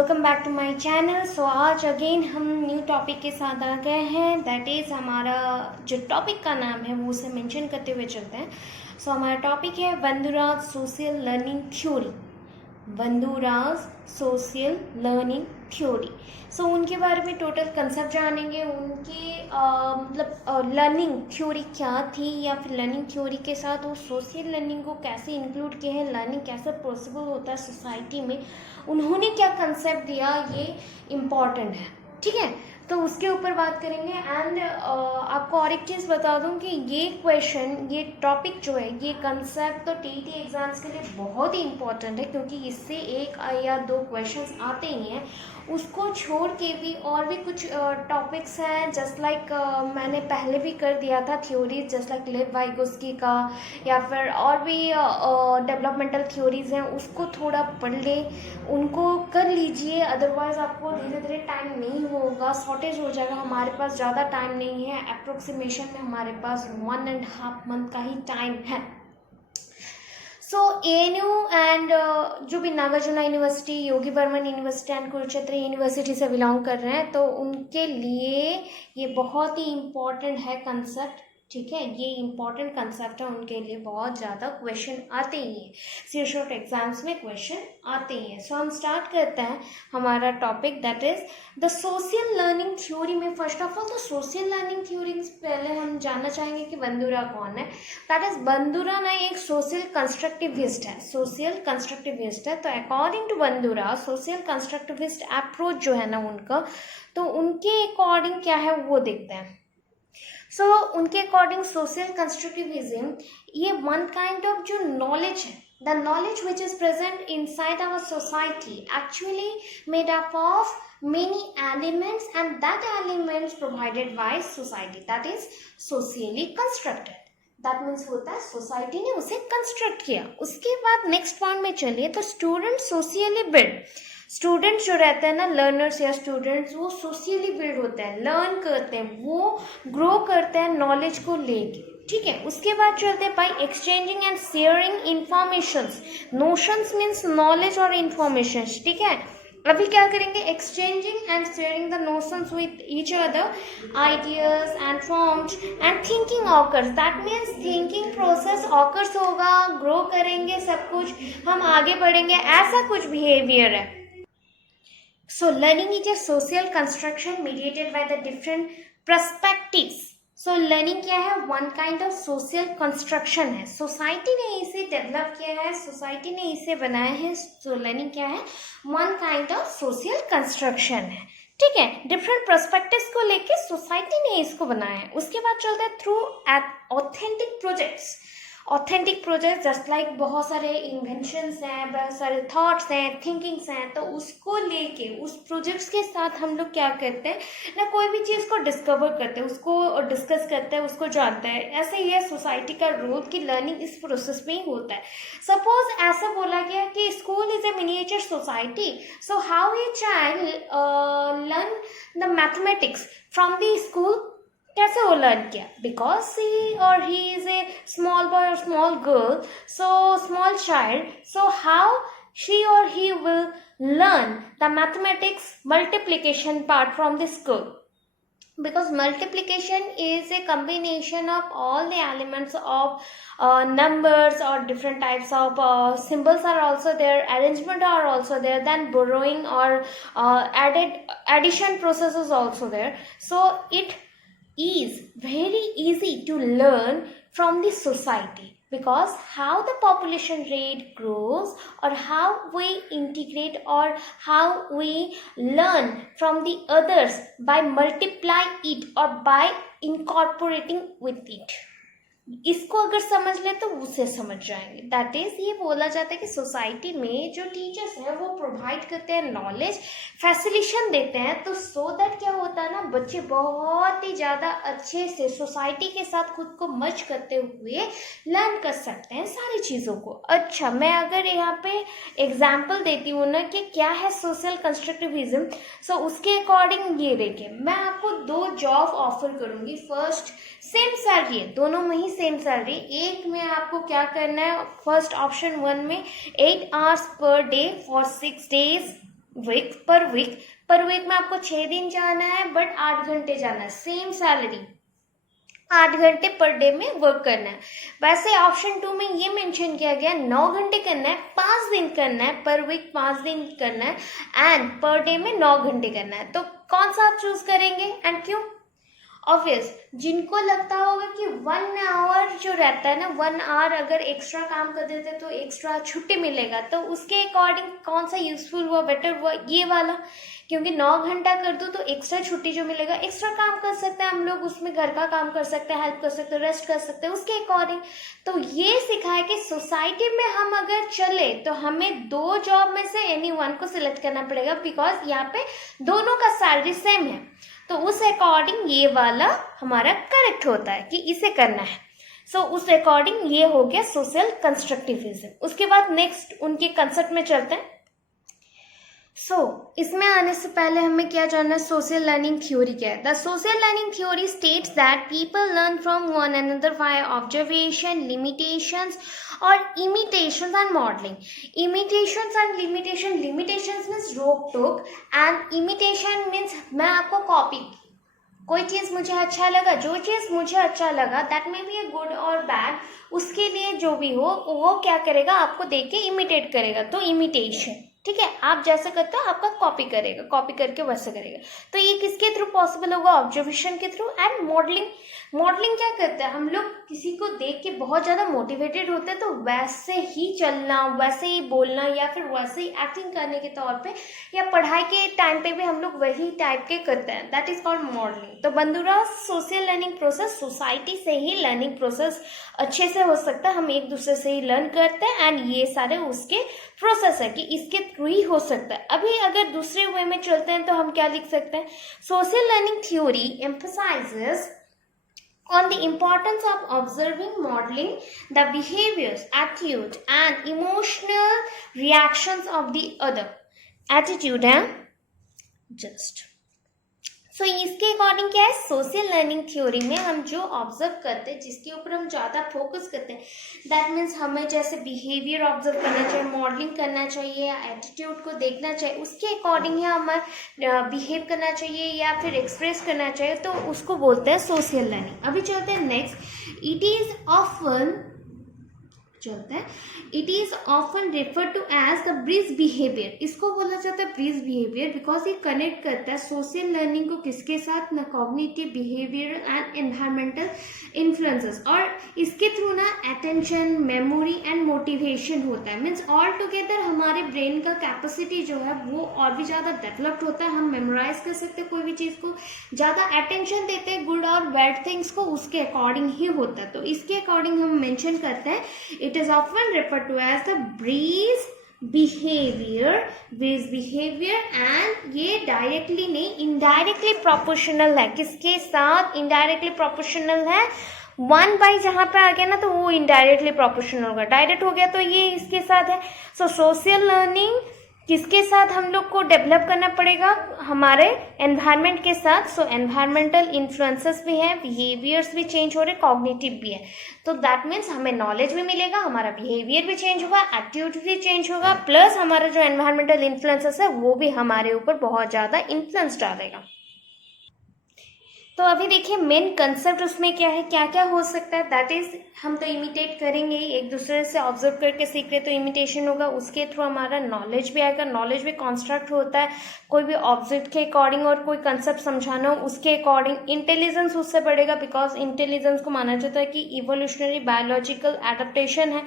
Welcome back to my channel. So आज again हम new topic के साथ आ गए हैं। दैट इज़ हमारा जो टॉपिक का नाम है वो उसे मेंशन करते हुए चलते हैं। सो हमारा टॉपिक है Bandura social learning theory. Bandura social learning theory. So उनके बारे में टोटल कंसेप्ट जानेंगे, उनके मतलब लर्निंग थ्योरी क्या थी, या फिर लर्निंग थ्योरी के साथ वो सोशल लर्निंग को कैसे इंक्लूड किए हैं, लर्निंग कैसे पॉसिबल होता है सोसाइटी में, उन्होंने क्या कंसेप्ट दिया, ये इम्पॉर्टेंट है। ठीक है, तो उसके ऊपर बात करेंगे। एंड आपको और एक चीज़ बता दूं कि ये क्वेश्चन, ये टॉपिक जो है, ये कंसेप्ट तो टीईटी एग्जाम्स के लिए बहुत ही इम्पॉर्टेंट है, क्योंकि इससे एक या दो क्वेश्चंस आते ही हैं। उसको छोड़ के भी और भी कुछ टॉपिक्स हैं, जस्ट लाइक मैंने पहले भी कर दिया था थ्योरीज, जस्ट लाइक लेव वाइगोस्की का, या फिर और भी डेवलपमेंटल थ्योरीज हैं, उसको थोड़ा पढ़ ले, उनको कर लीजिए। अदरवाइज आपको धीरे धीरे टाइम नहीं होगा, शॉर्टेज हो जाएगा। हमारे पास ज़्यादा टाइम नहीं है, अप्रोक्सीमेशन में हमारे पास 1.5 मंथ का ही टाइम है। सो ANU एंड जो भी Nagarjuna university, Yogi Barman university and Kurukshetra university से बिलोंग कर रहे हैं, तो उनके लिए ये बहुत ही इम्पॉर्टेंट है कंसेप्ट। ठीक है, ये इम्पॉर्टेंट कंसेप्ट है, उनके लिए बहुत ज़्यादा क्वेश्चन आते ही हैं, सीशॉर्ट एग्जाम्स में क्वेश्चन आते ही हैं। सो हम स्टार्ट करते हैं हमारा topic, that is the social learning theory में। फर्स्ट ऑफ ऑल तो सोशल लर्निंग थ्योरी पहले हम जानना चाहेंगे कि बंधुरा कौन है। दैट इज बंधुरा ना एक सोशल कंस्ट्रक्टिविस्ट है, सोशल कंस्ट्रक्टिविस्ट है। तो अकॉर्डिंग टू बंधुरा सोशल कंस्ट्रक्टिविस्ट अप्रोच जो है ना उनका, तो उनके अकॉर्डिंग क्या है वो देखते हैं। सो उनके अकॉर्डिंग सोशल कंस्ट्रक्टिविज्म ये वन काइंड ऑफ जो नॉलेज है, the knowledge which is present inside our society actually made up of many elements, and that elements provided by society, that is socially constructed. That means होता है society ने उसे construct किया। उसके बाद next point में चलिए, तो स्टूडेंट सोशियली बिल्ड। स्टूडेंट्स जो रहते हैं ना, लर्नर्स या स्टूडेंट्स, वो सोशियली बिल्ड होते हैं, लर्न करते हैं, वो ग्रो करते हैं नॉलेज को लेके। ठीक है, उसके बाद चलते हैं by exchanging and sharing informations. Notions means knowledge और इंफॉर्मेशन। ठीक है, अभी क्या करेंगे, exchanging and sharing the notions with each other, ideas and forms and thinking occurs. That means thinking process occurs होगा, ग्रो करेंगे, सब कुछ हम आगे बढ़ेंगे, ऐसा कुछ बिहेवियर है। So learning is a social construction mediated by the different perspectives. So learning क्या है, one kind of social construction है, सोसाइटी ने इसे डेवलप किया है, सोसाइटी ने इसे बनाया है। सो लर्निंग क्या है, one kind of social construction है। ठीक है, डिफरेंट पर्सपेक्टिव्स को लेके सोसाइटी ने इसको बनाया है। उसके बाद चलते हैं through authentic projects. Authentic project just like बहुत सारे इन्वेंशंस हैं, बहुत सारे थॉट्स हैं, थिंकिंग्स हैं, तो उसको लेके उस प्रोजेक्ट्स के साथ हम लोग क्या करते हैं ना, कोई भी चीज़ को डिस्कवर करते हैं, उसको डिस्कस करते हैं, उसको जानते हैं। ऐसे ही है सोसाइटी का रोल कि लर्निंग इस प्रोसेस में ही होता है। सपोज ऐसा बोला गया कि school is a miniature society, so how a child learn the mathematics from the school, कैसे वो लर्न किया, बिकॉज सी और he is a small boy और small girl, so small child, so how she और he will learn the mathematics multiplication part from the school, because multiplication is a combination of all the elements of numbers or different types of symbols are also there, arrangement are also there, then borrowing or addition process is also there. So it is very easy to learn from the society, because how the population rate grows, or how we integrate, or how we learn from the others by multiply it or by incorporating with it, इसको अगर समझ ले तो उसे समझ जाएंगे। That is, ये बोला जाता है कि सोसाइटी में जो टीचर्स हैं वो प्रोवाइड करते हैं नॉलेज, फैसिलिटेशन देते हैं, तो सो दैट क्या होता है ना, बच्चे बहुत ही ज़्यादा अच्छे से सोसाइटी के साथ खुद को मर्ज करते हुए लर्न कर सकते हैं सारी चीज़ों को। अच्छा, मैं अगर यहाँ पे एग्जाम्पल देती हूँ ना कि क्या है सोशल कंस्ट्रक्टिविज्म, सो उसके अकॉर्डिंग ये देखिए, मैं आपको 2 जॉब ऑफर करूँगी। फर्स्ट सेम सैलरी है, दोनों में ही सेम सैलरी। एक में आपको क्या करना है, फर्स्ट ऑप्शन 1 में 8 hours per day for 6 days, per week में आपको 6 दिन जाना है बट 8 घंटे जाना है, सेम सैलरी, 8 घंटे पर डे में वर्क करना है। वैसे ऑप्शन 2 में ये मेंशन किया गया 9 घंटे करना है, 5 दिन करना है, पर वीक 5 दिन करना है एंड पर डे में 9 घंटे करना है। तो कौन सा आप चूज करेंगे एंड क्यों? ऑब्वियस, जिनको लगता होगा कि 1 आवर जो रहता है ना, 1 आवर अगर एक्स्ट्रा काम कर देते तो एक्स्ट्रा छुट्टी मिलेगा, तो उसके अकॉर्डिंग कौन सा यूजफुल हुआ, बेटर हुआ, ये वाला। क्योंकि 9 घंटा कर दो तो एक्स्ट्रा छुट्टी जो मिलेगा, एक्स्ट्रा काम कर सकते हैं हम लोग, उसमें घर का काम कर सकते हैं, हेल्प कर सकते हैं, रेस्ट कर सकते हैं उसके अकॉर्डिंग। तो ये सिखाया कि सोसाइटी में हम अगर चले तो हमें 2 जॉब में से एनी वन को सिलेक्ट करना पड़ेगा, बिकॉज यहाँ पे दोनों का सैलरी सेम है। तो उस अकॉर्डिंग ये वाला हमारा करेक्ट होता है कि इसे करना है। सो उस अकॉर्डिंग ये हो गया सोशल कंस्ट्रक्टिविज्म। उसके बाद नेक्स्ट उनके कंसेप्ट में चलते हैं। इसमें आने से पहले हमें क्या जानना है, सोशल लर्निंग थ्योरी क्या है। The social learning theory states that people learn from one another by observation, limitations और imitations and modelling. Imitations and limitations means रोक टोक एंड इमिटेशन मीन्स मैं आपको कॉपी, कोई चीज़ मुझे अच्छा लगा, जो चीज़ मुझे अच्छा लगा that may be a good और बैड, उसके लिए जो भी हो वो क्या करेगा, आपको देख के इमिटेट करेगा, तो इमिटेशन। ठीक है, आप जैसे करते हो आपका कॉपी करेगा, कॉपी करके वैसे करेगा। तो ये किसके थ्रू पॉसिबल होगा, ऑब्जर्वेशन के थ्रू एंड मॉडलिंग। मॉडलिंग क्या करते हैं, हम लोग किसी को देख के बहुत ज़्यादा मोटिवेटेड होते हैं तो वैसे ही चलना, वैसे ही बोलना या फिर वैसे ही एक्टिंग करने के तौर पे, या पढ़ाई के टाइम पे भी हम लोग वही टाइप के करते हैं, दैट इज कॉल्ड मॉडलिंग। तो बंधुरा सोशल लर्निंग प्रोसेस, सोसाइटी से ही लर्निंग प्रोसेस अच्छे से हो सकता है, हम एक दूसरे से ही लर्न करते हैं एंड ये सारे उसके प्रोसेस है कि इसके थ्रू ही हो सकता है। अभी अगर दूसरे वे में चलते हैं तो हम क्या लिख सकते हैं, social learning theory emphasizes on the importance of observing, modeling the behaviors, attitude and emotional reactions of the other. Attitude है just. सो इसके अकॉर्डिंग क्या है, सोशल लर्निंग थ्योरी में हम जो ऑब्जर्व करते हैं, जिसके ऊपर हम ज़्यादा फोकस करते हैं, दैट मीन्स हमें जैसे बिहेवियर ऑब्जर्व करना चाहिए, मॉडलिंग करना चाहिए या एटीट्यूड को देखना चाहिए, उसके अकॉर्डिंग ही हमें बिहेव करना चाहिए या फिर एक्सप्रेस करना चाहिए, तो उसको बोलते हैं सोशल लर्निंग। अभी चलते हैं next. It is often refer to as the bridge behavior. इसको बोला जाता है ब्रिज बिहेवियर बिकॉज ये कनेक्ट करता है सोशल लर्निंग को किसके साथ, ना cognitive, behavior and environmental influences, और इसके थ्रू ना अटेंशन, मेमोरी एंड मोटिवेशन होता है। मीन्स ऑल टुगेदर हमारे ब्रेन का कैपेसिटी जो है वो और भी ज़्यादा डेवलप्ड होता है, हम मेमोराइज कर सकते हैं कोई भी चीज़ को, ज़्यादा अटेंशन देते हैं गुड और बैड थिंग्स को, उसके अकॉर्डिंग ही होता है। तो इसके अकॉर्डिंग हम मेंशन करते हैं it is often refer to as the bridge behavior and ये डायरेक्टली नहीं इनडायरेक्टली प्रोपोर्शनल है। किसके साथ इनडायरेक्टली प्रोपोर्शनल है, 1 बाई जहाँ पे आ गया ना तो वो इनडायरेक्टली प्रोपोर्शनल होगा, डायरेक्ट हो गया तो ये इसके साथ है। सो सोशल लर्निंग किसके साथ हम लोग को डेवलप करना पड़ेगा, हमारे एनवायरनमेंट के साथ। सो एनवायरमेंटल इन्फ्लुएंसेस भी हैं, बिहेवियर्स भी चेंज हो रहे, कॉग्निटिव भी है, तो दैट मीन्स हमें नॉलेज भी मिलेगा, हमारा बिहेवियर भी चेंज होगा, एटीट्यूड भी चेंज होगा, प्लस हमारा जो एनवायरमेंटल इन्फ्लुएंसेस है वो भी हमारे ऊपर बहुत ज़्यादा इन्फ्लुएंस डालेगा। तो अभी देखिए मेन कंसेप्ट उसमें क्या है, क्या क्या हो सकता है, दैट इज हम तो इमिटेट करेंगे, एक दूसरे से ऑब्जर्व करके सीख रहे तो इमिटेशन होगा, उसके थ्रू हमारा नॉलेज भी आएगा, नॉलेज भी कॉन्स्ट्रक्ट होता है कोई भी ऑब्जेक्ट के अकॉर्डिंग, और कोई कंसेप्ट समझाना हो उसके अकॉर्डिंग। इंटेलिजेंस उससे बढ़ेगा बिकॉज इंटेलिजेंस को माना जाता है कि इवोल्यूशनरी बायोलॉजिकल एडेप्टेशन है,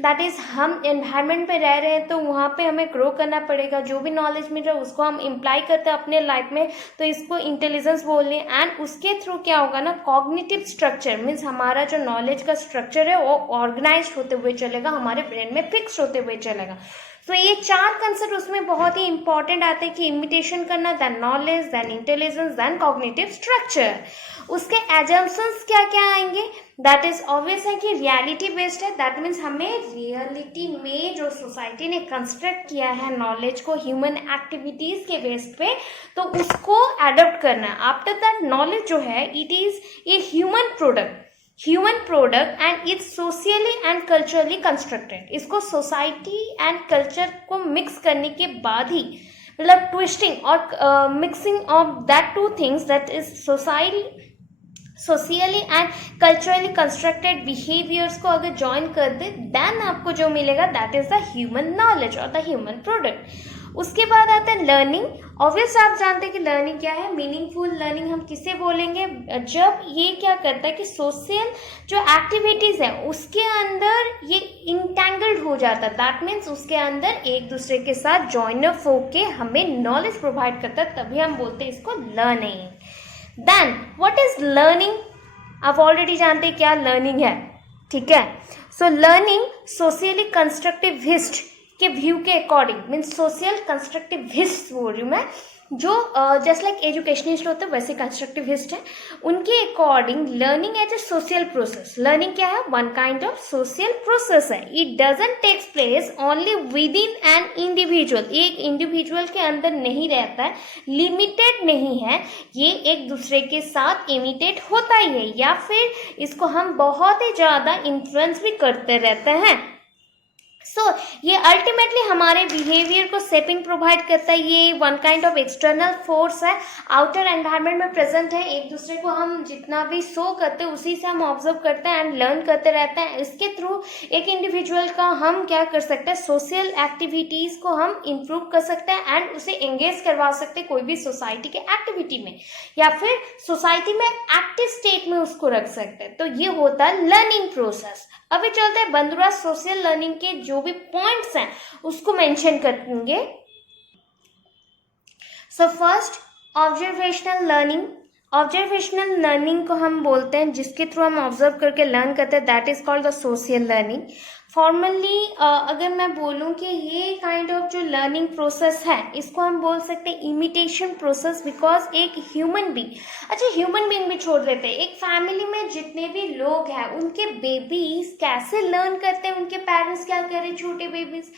दैट इज हम एनवायरमेंट पे रह रहे हैं तो वहाँ पे हमें ग्रो करना पड़ेगा, जो भी नॉलेज मिल रहा है उसको हम इम्प्लाई करते हैं अपने लाइफ में, तो इसको इंटेलिजेंस बोल रहे हैं। एंड उसके थ्रू क्या होगा ना, कॉग्निटिव स्ट्रक्चर मीन्स हमारा जो नॉलेज का स्ट्रक्चर है वो ऑर्गेनाइज्ड होते हुए चलेगा, हमारे ब्रेन में फिक्स होते हुए चलेगा। तो ये 4 कंसेप्ट उसमें बहुत ही इंपॉर्टेंट आते हैं कि इमिटेशन करना, then knowledge, then intelligence, then cognitive structure. उसके एजम्पशंस क्या क्या आएंगे, दैट इज ऑब्वियस है कि रियलिटी बेस्ड है, दैट मीन्स हमें रियलिटी में जो सोसाइटी ने कंस्ट्रक्ट किया है नॉलेज को ह्यूमन एक्टिविटीज के बेस्ड पे, तो उसको एडॉप्ट करना है। आफ्टर दैट नॉलेज जो है it is a human product and it's socially and culturally constructed. इसको सोसाइटी एंड कल्चर को मिक्स करने के बाद ही मतलब ट्विस्टिंग और mixing of that two things that is socially and culturally constructed behaviours को अगर ज्वाइन कर दे, देन आपको जो मिलेगा that is the human knowledge और द ह्यूमन प्रोडक्ट। उसके बाद आता है लर्निंग। ऑब्वियस आप जानते हैं कि लर्निंग क्या है। मीनिंगफुल लर्निंग हम किसे बोलेंगे, जब ये क्या करता है कि सोशल जो एक्टिविटीज है उसके अंदर ये इंटेंगल्ड हो जाता है। दैट मीन्स उसके अंदर एक दूसरे के साथ ज्वाइन अप होके हमें नॉलेज प्रोवाइड करता है, तभी हम बोलते हैं इसको learning. Then what is learning, आप ऑलरेडी जानते हैं क्या लर्निंग है, ठीक है। So learning socially constructivist के व्यू के according, means social constructivist बोल रही हूँ मैं, जो जस्ट लाइक एजुकेशनिस्ट होते हैं वैसे कंस्ट्रक्टिव हिस्ट है, उनके according learning as a social process. Learning क्या है, one kind of social process है। It doesn't takes place only within an individual, एक इंडिविजुअल के अंदर नहीं रहता है, लिमिटेड नहीं है, ये एक दूसरे के साथ इमिटेट होता ही है, या फिर इसको हम बहुत ही ज्यादा इन्फ्लुएंस भी करते रहते हैं। ये अल्टीमेटली हमारे बिहेवियर को शेपिंग प्रोवाइड करता है। ये one kind of external force है, आउटर एनवायरनमेंट में प्रेजेंट है। एक दूसरे को हम जितना भी शो करते हैं उसी से हम ऑब्जर्व करते हैं एंड लर्न करते रहते हैं। इसके थ्रू एक इंडिविजुअल का हम क्या कर सकते हैं, सोशल एक्टिविटीज को हम इंप्रूव कर सकते हैं एंड उसे एंगेज करवा सकते हैं कोई भी सोसाइटी के एक्टिविटी में, या फिर सोसाइटी में एक्टिव स्टेट में उसको रख सकते हैं। तो ये होता है लर्निंग प्रोसेस। अभी चलते हैं बंधुराज सोशल लर्निंग के जो भी पॉइंट्स हैं उसको मेंशन करेंगे। So first, observational learning. Observational learning को हम बोलते हैं जिसके थ्रू हम ऑब्जर्व करके लर्न करते हैं, that is called the social learning. Formally अगर मैं बोलूं कि ये काइंड ऑफ जो लर्निंग प्रोसेस है इसको हम बोल सकते हैं इमिटेशन प्रोसेस, बिकॉज एक ह्यूमन बीइंग, अच्छा ह्यूमन बीइंग भी छोड़ देते हैं, एक फैमिली में जितने भी लोग हैं उनके बेबीज कैसे लर्न करते हैं, उनके पेरेंट्स क्या कर रहे हैं, छोटे बेबीज।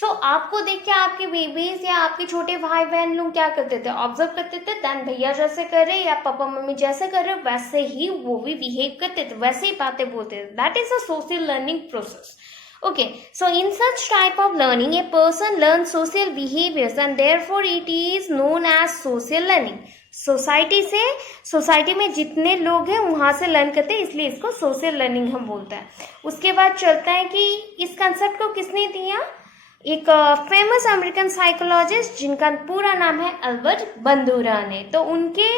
सो आपको देख के आपके बेबीज या आपके छोटे भाई बहन लोग क्या करते थे, ऑब्जर्व करते थे, देन भैया जैसे कर रहे या पापा मम्मी जैसे कर रहे वैसे ही वो भी बिहेव करते थे, वैसे ही बातें बोलते थे। That is a social learning process. Okay, so in such type of learning, a person learns social behaviors and therefore it is known as social learning. Society में जितने लोग हैं वहां से लर्न करते हैं, इसलिए इसको सोशल लर्निंग हम बोलते हैं। उसके बाद चलता है कि इस कंसेप्ट को किसने दिया, एक फेमस अमेरिकन साइकोलॉजिस्ट जिनका पूरा नाम है अल्बर्ट बंदूरा ने। तो उनके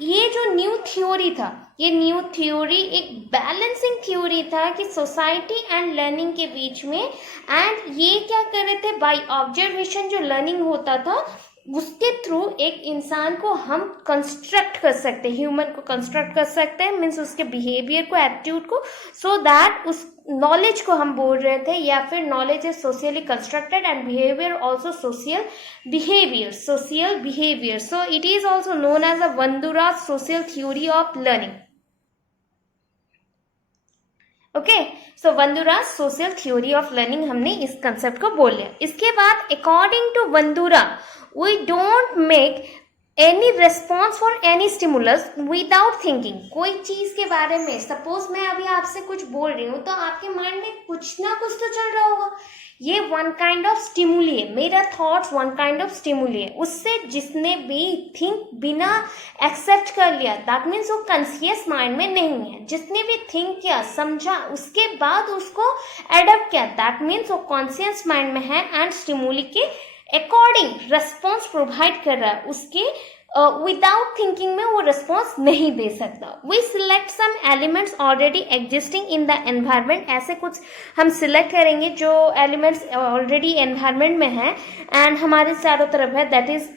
ये जो न्यू थ्योरी था, ये न्यू थ्योरी एक बैलेंसिंग थ्योरी था कि सोसाइटी एंड लर्निंग के बीच में, एंड ये क्या कर रहे थे, बाय ऑब्जर्वेशन जो लर्निंग होता था उसके थ्रू एक इंसान को हम कंस्ट्रक्ट कर सकते हैं, ह्यूमन को कंस्ट्रक्ट कर सकते हैं, मीन्स उसके बिहेवियर को, एप्टीट्यूड को, सो दैट उस नॉलेज को हम बोल रहे थे, या फिर knowledge is socially constructed and behavior also social behavior. So it is also known as a Bandura's social theory of learning. Okay, so Bandura's social theory of learning हमने इस कंसेप्ट को बोल लिया। इसके बाद according to Bandura, we don't make any response for any stimulus without thinking। कोई चीज के बारे में, सपोज मैं अभी आपसे कुछ बोल रही हूँ तो आपके माइंड में कुछ ना कुछ तो चल रहा होगा, ये वन काइंड ऑफ स्टिमुली है, मेरा thoughts one kind of stimuli है। उससे जिसने भी थिंक बिना एक्सेप्ट कर लिया, दैट मीन्स वो कॉन्शियस माइंड में नहीं है। जिसने भी थिंक किया, समझा, उसके बाद उसको एडप्ट किया, दैट मीन्स वो कॉन्शियस माइंड में है एंड स्टिमुली के अकॉर्डिंग रेस्पॉन्स प्रोवाइड कर रहा है। उसके विदाउट थिंकिंग में वो रेस्पॉन्स नहीं दे सकता। We select some elements already existing in the environment. ऐसे कुछ हम सिलेक्ट करेंगे जो एलिमेंट्स ऑलरेडी एनवायरनमेंट में है एंड हमारे चारों तरफ है, दैट इज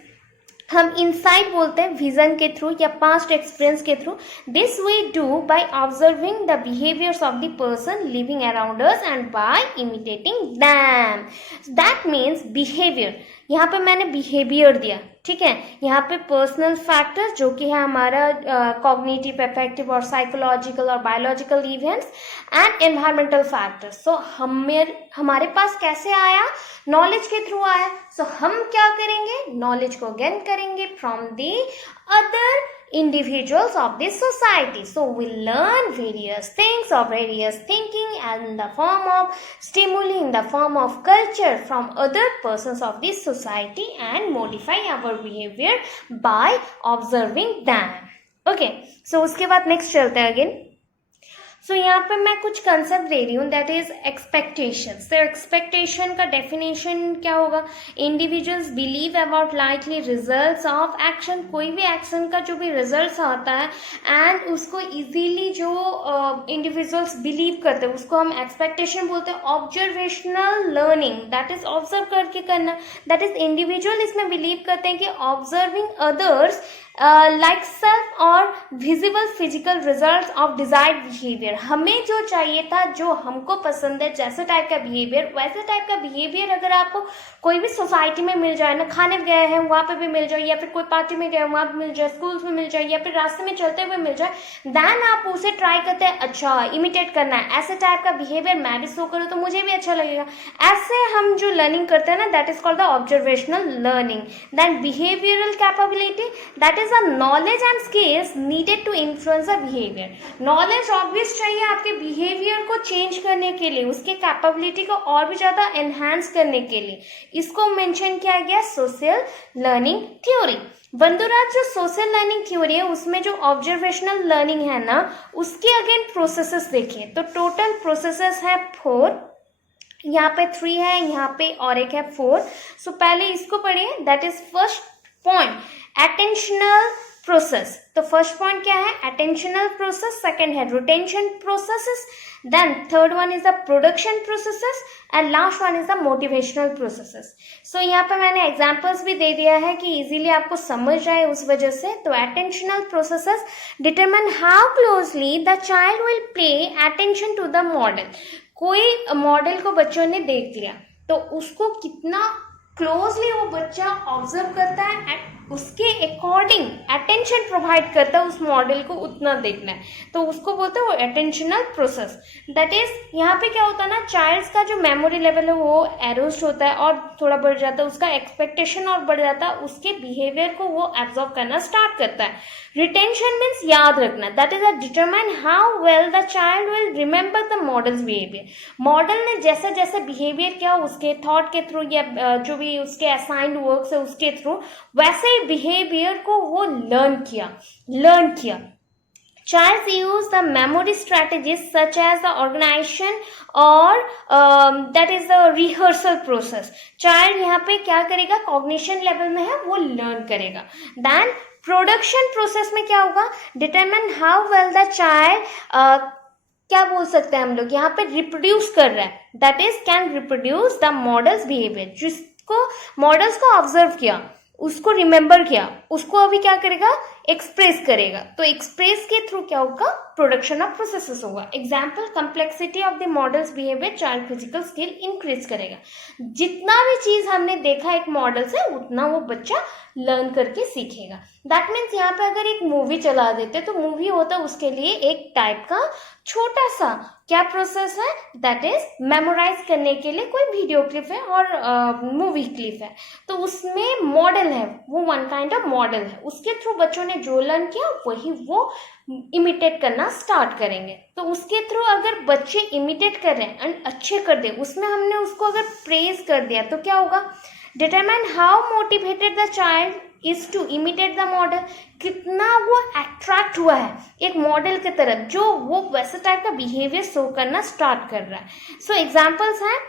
हम इनसाइट बोलते हैं विजन के थ्रू या पास्ट एक्सपीरियंस के through. This we do by observing the behaviors of the person living around us and by imitating them. That means behavior, यहाँ पे मैंने बिहेवियर दिया, ठीक है। यहाँ पे पर्सनल फैक्टर्स जो कि है हमारा कॉग्निटिव, अफेक्टिव और साइकोलॉजिकल और biological events and environmental factors. So हमारे पास कैसे आया, नॉलेज के थ्रू आया। सो हम क्या करेंगे, नॉलेज को गेन करेंगे from the other individuals of this society. So we learn various things or various thinking and in the form of stimuli, in the form of culture from other persons of this society and modify our behavior by observing them. Okay, so उसके बाद next चलते हैं again. सो यहाँ पे मैं कुछ concept दे रही हूँ, दैट इज एक्सपेक्टेशन. तो एक्सपेक्टेशन का डेफिनेशन क्या होगा? Individuals believe about likely results of action. कोई भी एक्शन का जो भी रिजल्ट्स आता है एंड उसको इजीली जो इंडिविजुअल्स बिलीव करते हैं उसको हम एक्सपेक्टेशन बोलते हैं. Observational learning, that is observe करके करना. दैट इज इंडिविजुअल इसमें बिलीव करते हैं कि ऑब्जर्विंग अदर्स लाइक सेल्फ और visible physical results of desired behaviour. हमें जो चाहिए था, जो हमको पसंद है, जैसे टाइप का बिहेवियर, वैसे टाइप का बिहेवियर अगर आपको कोई भी सोसाइटी में मिल जाए ना, खाने गए हैं वहाँ पे भी मिल जाए, या फिर कोई पार्टी में गए वहाँ पे मिल जाए, स्कूल्स में मिल जाए, या फिर रास्ते में चलते हुए मिल जाए, देन आप उसे ट्राई करते हैं, अच्छा इमिटेट करना है, ऐसे टाइप का बिहेवियर मैं भी शो करूँ तो मुझे भी अच्छा लगेगा. ऐसे हम जो लर्निंग करते हैं ना, that is called the observational learning. Then behavioral capability, that is the knowledge and skills needed to influence the behavior. Knowledge obvious चाहिए आपके बिहेवियर को चेंज करने के लिए, उसके कैपेबिलिटी को और भी ज्यादा एनहांस करने के लिए. इसको मेंशन किया गया सोशल लर्निंग थ्योरी. बंधुराज जो सोशल लर्निंग थ्योरी है उसमें जो ऑब्जर्वेशनल लर्निंग है ना, उसके अगेन प्रोसेसेस देखें तो टोटल प्रोसेसेस है 4. यहाँ पे 3 है, यहाँ पे और एक है 4. सो पहले इसको पढ़िए. That is first point, attentional process. तो फर्स्ट पॉइंट क्या है? Attentional process. सेकंड है retention processes. Then third one is the production processes and last one is the motivational processes. So यहाँ पे मैंने एग्जांपल्स भी दे दिया है कि इजीली आपको समझ जाए उस वजह से. तो attentional processes determine how closely the child will pay attention to the model. कोई मॉडल को बच्चों ने देख लिया तो उसको कितना क्लोजली वो बच्चा ऑब्जर्व करता है एंड उसके अकॉर्डिंग अटेंशन प्रोवाइड करता है उस मॉडल को, उतना देखना है, तो उसको बोलते हैं वो अटेंशनल प्रोसेस. दैट इज यहाँ पे क्या होता है ना, चाइल्ड्स का जो मेमोरी लेवल है वो एरोस्ड होता है और थोड़ा बढ़ जाता है, उसका एक्सपेक्टेशन और बढ़ जाता है, उसके बिहेवियर को वो एब्जॉर्व करना स्टार्ट करता है. रिटेंशन मीन्स याद रखना. That is a determine how well the child will remember the models behaviour. Model ने जैसे जैसे बिहेवियर किया उसके थॉट के थ्रू या जो भी उसके असाइंड वर्क्स है उसके थ्रू, वैसे बिहेवियर को वो लर्न किया. Childs use the memory strategies such as the organization or that is the rehearsal process. Child यहाँ पे क्या करेगा? cognition level में है वो learn करेगा. Then production process में क्या होगा? determine how well the child क्या बोल सकते हैं हम लोग यहाँ पे रिप्रोड्यूस कर रहा है. That is can reproduce the models behaviour. जिसको मॉडल्स को ऑब्जर्व किया, उसको रिमेंबर किया, उसको अभी क्या करेगा? एक्सप्रेस करेगा. तो एक्सप्रेस के थ्रू क्या होगा? प्रोडक्शन ऑफ प्रोसेसेस होगा. Example, complexity of the models behaviour child physical skill increase करेगा. जितना भी चीज हमने देखा एक मॉडल से उतना वो बच्चा लर्न करके सीखेगा. दैट मीन्स यहाँ पे अगर एक मूवी चला देते तो मूवी होता है उसके लिए एक टाइप का छोटा सा क्या प्रोसेस है? दैट इज मेमोराइज करने के लिए कोई वीडियो क्लिप है और मूवी क्लिप है, तो उसमें मॉडल है, वो वन काइंड ऑफ मॉडल है. उसके थ्रू बच्चों ने जो लर्न किया वही वो इमिटेट करना स्टार्ट करेंगे. तो उसके थ्रू अगर बच्चे इमिटेट कर रहे हैं एंड अच्छे कर दे, उसमें हमने उसको अगर प्रेज कर दिया तो क्या होगा? Determine how motivated the child is to imitate the model. कितना वो अट्रैक्ट हुआ है एक मॉडल की तरफ जो वो वैसे टाइप का बिहेवियर शो करना स्टार्ट कर रहा है. सो एग्जाम्पल्स हैं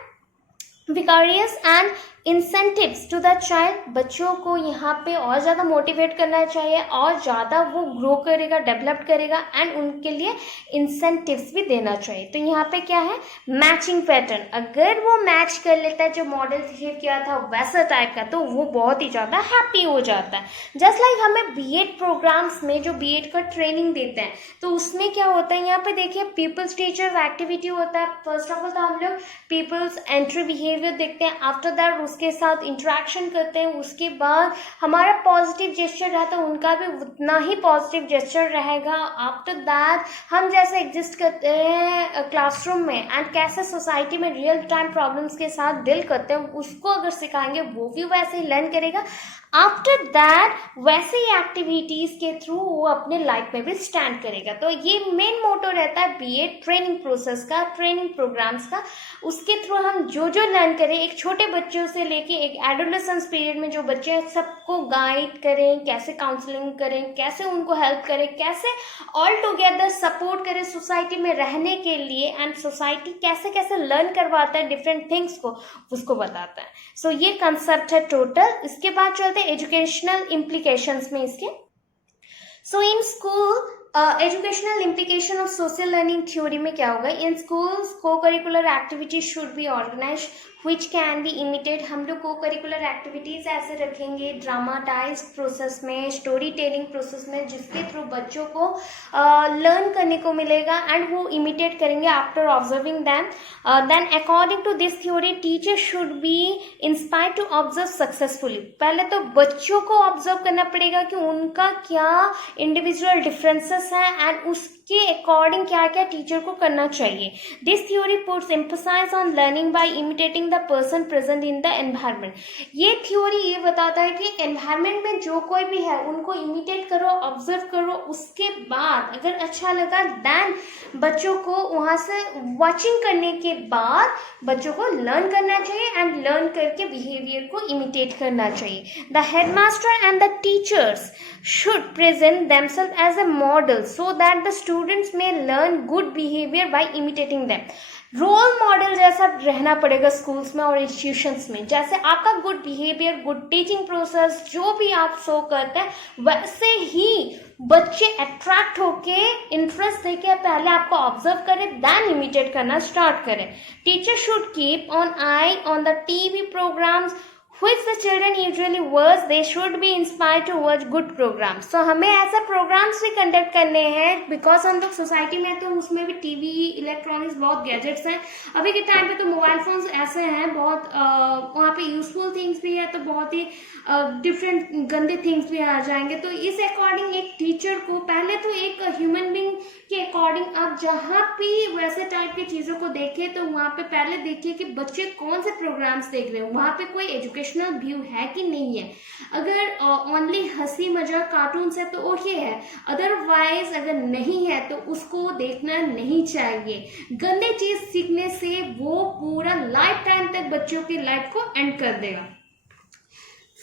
vicarious and incentives to the child. बच्चों को यहाँ पे और ज़्यादा मोटिवेट करना चाहिए और ज़्यादा वो ग्रो करेगा, डेवलप करेगा एंड उनके लिए इंसेंटिव्स भी देना चाहिए. तो यहाँ पे क्या है? Matching pattern. अगर वो मैच कर लेता है जो मॉडल बिहेव किया था वैसा टाइप का, तो वो बहुत ही ज़्यादा हैप्पी हो जाता है. जस्ट लाइक हमें बीएड प्रोग्राम्स में जो बीएड का ट्रेनिंग देते हैं तो उसमें क्या होता है, यहाँ पे देखिए पीपल्स टीचर्स एक्टिविटी होता है. फर्स्ट ऑफ ऑल तो हम लोग पीपल्स एंट्री बिहेवियर देखते हैं, आफ्टर दैट उसके साथ इंटरेक्शन करते हैं, उसके बाद हमारा पॉजिटिव जेस्चर रहता है, उनका भी उतना ही पॉजिटिव जेस्चर रहेगा. आफ्टर दैट हम जैसे एग्जिस्ट करते हैं क्लासरूम में एंड कैसे सोसाइटी में रियल टाइम प्रॉब्लम्स के साथ डील करते हैं उसको अगर सिखाएंगे वो भी वैसे ही लर्न करेगा. आफ्टर दैट वैसे ही एक्टिविटीज़ के थ्रू वो अपने लाइफ में भी स्टैंड करेगा। तो ये मेन मोटो रहता है बीए ट्रेनिंग प्रोसेस का, ट्रेनिंग प्रोग्राम्स का। उसके थ्रू हम जो जो लर्न करें, एक छोटे बच्चों से लेके एक एडोलेसेंस पीरियड में जो बच्चे हैं सबको गाइड करें, कैसे काउंसलिंग करें, कैसे उनको हेल्प करें, कैसे ऑल टुगेदर सपोर्ट करें सोसाइटी में रहने के लिए, एंड सोसाइटी कैसे कैसे लर्न करवाता है डिफरेंट थिंग्स को, उसको बताता है। सो ये कंसेप्ट है टोटल। इसके बाद चलते हैं एजुकेशनल इम्प्लीकेशंस में इसके। So in school educational implication of social learning theory में क्या होगा, इन स्कूल्स को curricular activities should be organise which can be imitated। हम लोग को करिकुलर एक्टिविटीज़ ऐसे रखेंगे ड्रामाटाइज प्रोसेस में, स्टोरी टेलिंग प्रोसेस में, जिसके थ्रू बच्चों को लर्न करने को मिलेगा एंड वो इमिटेट करेंगे after observing them. Then according to this theory teacher should be inspired to observe successfully. पहले तो बच्चों को ऑब्जर्व करना पड़ेगा कि उनका क्या इंडिविजुअल डिफरेंसेस हैं एंड उसके अकॉर्डिंग क्या क्या टीचर को करना चाहिए। This theory puts emphasize on learning by imitating the person present in the environment. ये थ्योरी ये बताता है कि एनवायरमेंट में जो कोई भी है उनको इमिटेट करो, ऑब्जर्व करो, उसके बाद अगर अच्छा लगा देन बच्चों को वहाँ से वॉचिंग करने के बाद बच्चों को लर्न करना चाहिए एंड लर्न करके बिहेवियर को इमिटेट करना चाहिए। The headmaster and the teachers should present themselves as a model so that the students may learn good behavior by imitating them। Role model जैसा रहना पड़ेगा स्कूल्स में और इंस्टीट्यूशंस में। जैसे आपका good behaviour, good teaching process जो भी आप शो करते हैं वैसे ही बच्चे अट्रैक्ट होके इंटरेस्ट देके पहले आपको ऑब्जर्व करें देन इमिटेट करना स्टार्ट करें। Teacher should keep on eye on the TV programs which the children usually watch। they should be inspired to watch good programs। so हमें ऐसा प्रोग्राम्स भी कंडक्ट करने हैं बिकॉज हम लोग सोसाइटी में तो उसमें भी टीवी, इलेक्ट्रॉनिक्स, बहुत गैजेट्स हैं। अभी के टाइम पे तो मोबाइल फोन्स ऐसे हैं बहुत वहाँ पे यूजफुल थिंग्स भी है तो बहुत ही डिफरेंट गंदे थिंग्स भी आ जाएंगे। तो इस अकॉर्डिंग एक टीचर को पहले तो एक ह्यूमन बींग के अकॉर्डिंग आप जहाँ भी वैसे टाइप की चीज़ों को देखें तो वहाँ पे पहले देखिए कि बच्चे कौन से प्रोग्राम्स देख रहे हैं, वहाँ पे कोई एजुकेशनल व्यू है कि नहीं है। अगर ओनली हंसी मजाक कार्टून्स है तो ओके है, अदरवाइज अगर नहीं है तो उसको देखना नहीं चाहिए। गंदे चीज सीखने से वो पूरा लाइफ टाइम तक बच्चों की लाइफ को एंड कर देगा।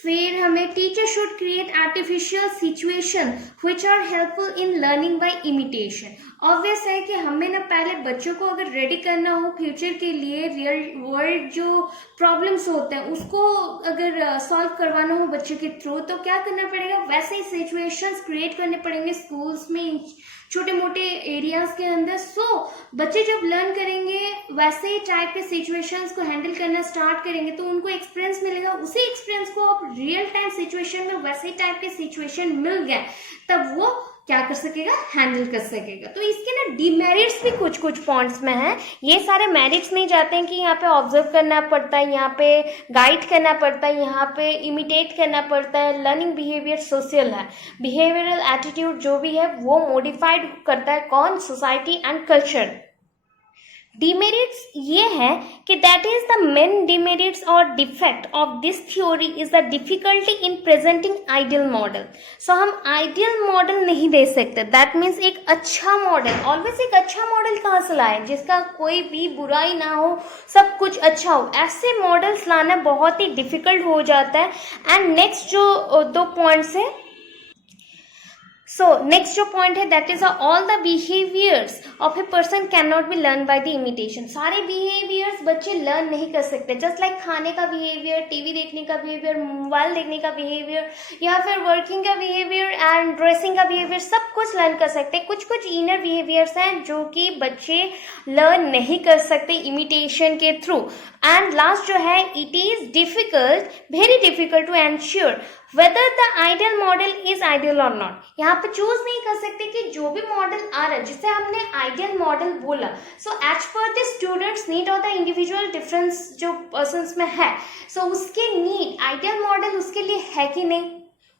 फिर हमें teacher should create artificial situation which are helpful in learning by imitation. Obvious है कि हमें ना पहले बच्चों को अगर रेडी करना हो फ्यूचर के लिए, रियल वर्ल्ड जो प्रॉब्लम्स होते हैं उसको अगर सॉल्व करवाना हो बच्चों के थ्रू, तो क्या करना पड़ेगा, वैसे ही सिचुएशंस क्रिएट करने पड़ेंगे स्कूल्स में, छोटे मोटे एरियाज के अंदर। सो बच्चे जब लर्न करेंगे वैसे ही टाइप के सिचुएशंस को हैंडल करना स्टार्ट करेंगे तो उनको एक्सपीरियंस मिलेगा। उसी एक्सपीरियंस को अब रियल टाइम सिचुएशन में वैसे ही टाइप के सिचुएशन मिल गया तब वो क्या कर सकेगा, हैंडल कर सकेगा। तो इसके ना डिमेरिट्स भी कुछ कुछ पॉइंट्स में हैं। ये सारे मेरिट्स में जाते हैं कि यहाँ पे ऑब्जर्व करना पड़ता है, यहाँ पे गाइड करना पड़ता है, यहाँ पे इमिटेट करना पड़ता है, लर्निंग बिहेवियर सोशल है, बिहेवियरल एटीट्यूड जो भी है वो मॉडिफाइड करता है कौन, सोसाइटी एंड कल्चर। डिमेरिट्स ये है कि that is the main demerits और defect of this theory is the difficulty in presenting ideal model. So हम आइडियल मॉडल नहीं दे सकते, दैट मीन्स एक अच्छा मॉडल, ऑलवेज एक अच्छा मॉडल कहाँ से लाए जिसका कोई भी बुराई ना हो, सब कुछ अच्छा हो, ऐसे मॉडल्स लाना बहुत ही डिफिकल्ट हो जाता है। एंड नेक्स्ट जो दो पॉइंट्स है, सो नेक्स्ट जो पॉइंट है that is all the behaviors of a person can not be learn by the imitation. सारे बिहेवियर्स बच्चे लर्न नहीं कर सकते, जस्ट लाइक खाने का बिहेवियर, टीवी देखने का बिहेवियर, मोबाइल देखने का बिहेवियर या फिर वर्किंग का बिहेवियर एंड ड्रेसिंग का बिहेवियर, सब कुछ लर्न कर सकते हैं। कुछ कुछ इनर बिहेवियर्स हैं जो कि बच्चे लर्न नहीं कर सकते इमिटेशन के थ्रू। एंड लास्ट जो है, it is difficult, very difficult to ensure whether the ideal model is ideal or not। यहाँ पे चूज नहीं कर सकते कि जो भी मॉडल आ रहा है जिसे हमने आइडियल मॉडल बोला, so as per the students need और द इंडिविजुअल डिफरेंस जो पर्सन्स में है, सो उसके नीड आइडियल मॉडल उसके लिए है कि नहीं,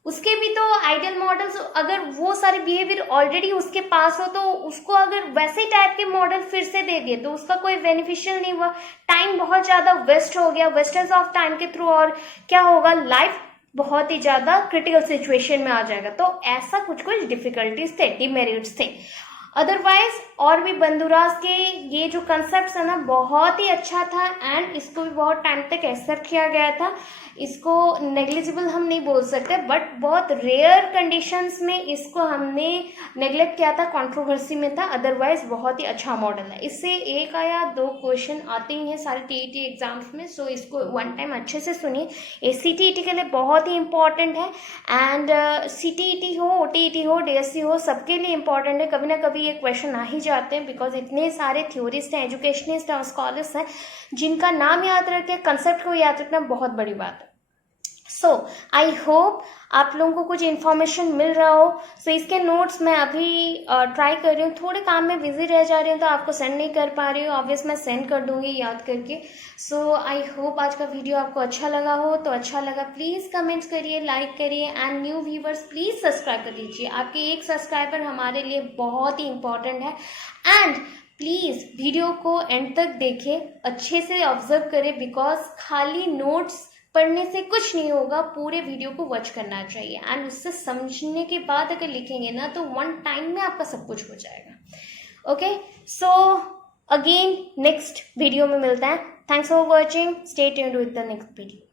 उसके भी तो आइडियल मॉडल्स, अगर वो सारे बिहेवियर ऑलरेडी उसके पास हो तो उसको अगर वैसे टाइप के मॉडल फिर से दे दिए तो उसका कोई बेनिफिशियल नहीं हुआ, टाइम बहुत ज़्यादा वेस्ट हो गया, वेस्टेज ऑफ टाइम के थ्रू, और क्या होगा, लाइफ बहुत ही ज़्यादा क्रिटिकल सिचुएशन में आ जाएगा। तो ऐसा कुछ कुछ डिफिकल्टीज थे, डिमेरिट्स थे। अदरवाइज और भी बंधुराज के ये जो कंसेप्ट है ना बहुत ही अच्छा था, एंड इसको भी बहुत टाइम तक एक्सेप्ट किया गया था। इसको नेग्लिजिबल हम नहीं बोल सकते, बट बहुत रेयर कंडीशंस में इसको हमने नेग्लेक्ट किया था, कंट्रोवर्सी में था। अदरवाइज बहुत ही अच्छा मॉडल है। इससे एक या दो क्वेश्चन आते ही हैं सारे टीईटी एग्जाम्स में, सो इसको वन टाइम अच्छे से सुनिए। ये सीटीईटी के लिए बहुत ही इंपॉर्टेंट है, एंड सीटीईटी हो, ओटीईटी हो, डीएससी हो, सबके लिए इंपॉर्टेंट है। कभी ना कभी ये क्वेश्चन आ ही जाते हैं, बिकॉज इतने सारे थ्योरिस्ट हैं, एजुकेशनिस्ट हैं, स्कॉलर्स हैं, जिनका नाम याद रखे, कंसेप्ट को याद रखना बहुत बड़ी बात है। सो आई होप आप लोगों को कुछ इन्फॉर्मेशन मिल रहा हो। सो इसके नोट्स मैं अभी ट्राई कर रही हूँ, थोड़े काम में बिजी रह जा रही हूँ तो आपको सेंड नहीं कर पा रही हूँ। ऑब्वियस मैं सेंड कर दूंगी याद करके। सो आई होप आज का वीडियो आपको अच्छा लगा हो। तो अच्छा लगा प्लीज़ कमेंट्स करिए, लाइक करिए, and new viewers please subscribe कर दीजिए। आपके एक सब्सक्राइबर हमारे लिए बहुत ही इंपॉर्टेंट है। एंड प्लीज़ वीडियो को एंड तक देखें, अच्छे से ऑब्जर्व करें, बिकॉज खाली नोट्स पढ़ने से कुछ नहीं होगा, पूरे वीडियो को वॉच करना चाहिए। एंड उससे समझने के बाद अगर लिखेंगे ना तो वन टाइम में आपका सब कुछ हो जाएगा। Okay, so again next video में मिलता है। Thanks for watching, stay tuned with the next video.